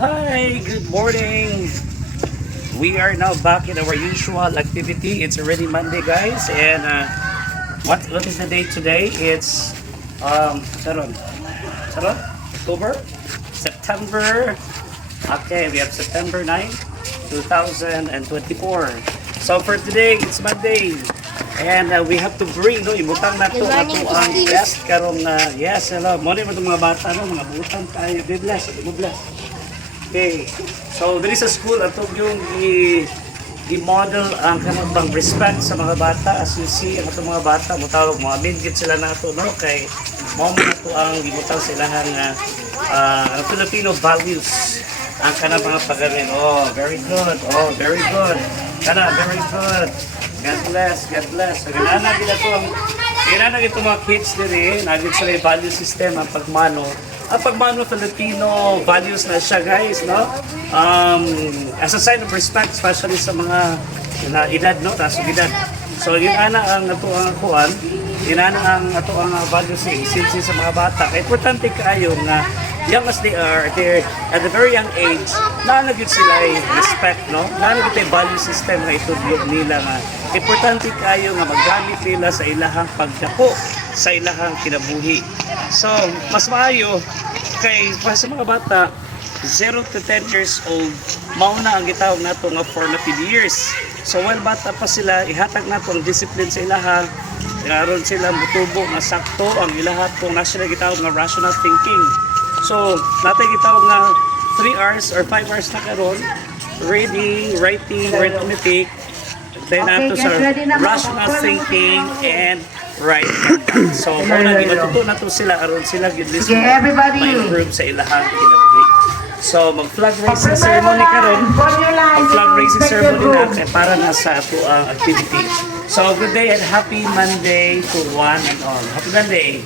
Hi, good morning. We are now back in our usual activity. It's already Monday, guys, and what is the date today? It's Sharon, October, September. Okay, we have September 9, 2024. So for today, it's Monday. And we have to bring no ibutang na to ato ang guest karong yes hello mo ni mga bata no mga butang tayo be blessed. Okay. So there is a school atong yung i-model ang kanang bang respect sa mga bata. As you see ang atong mga bata mo tawag mga midget sila nato no kay mo to ang gibutang sa ilang Filipino values ang kanang mga pagarin. Oh, very good. Oh, very good. Very good. God bless, God bless. So, ginanagin ito mga kids din naging sila yung value system, ang pagmano. Ang pagmano Filipino values na siya, guys, no? As a sign of respect, especially sa mga edad, no? Tasong edad. So, yun ang ato ang kuan, yun ang ato ang values since sa mga bata. Importante kayo nga young as they're at a very young age, nalagid sila respect, no? Nalagid yung value system na itudlog nila nga. Importante kayo nga maggamit nila sa ilahang pagdako, sa ilahang kinabuhi. So, mas maayo kay sa mga bata 0 to 10 years old, mauna ang gitawag nato nga formative years. So, while bata pa sila, ihatag nato ang discipline sa ilaha, aron sila mutubo nga sakto ang ilaha kung nasa sila gitawag nga rational thinking. So, natin gitawag nga 3 hours or 5 hours na karon, reading, writing, arithmetic, then nato sa rational thinking and writing. So, muna gituto nato sila aron sila gid-listen ma-improve sa ilahang kinabuhi. So, mag-flag raising ceremony karon. Mag-flag raising ceremony na para na sa ato ang activity. So, good day and happy Monday to one and all. Happy Monday!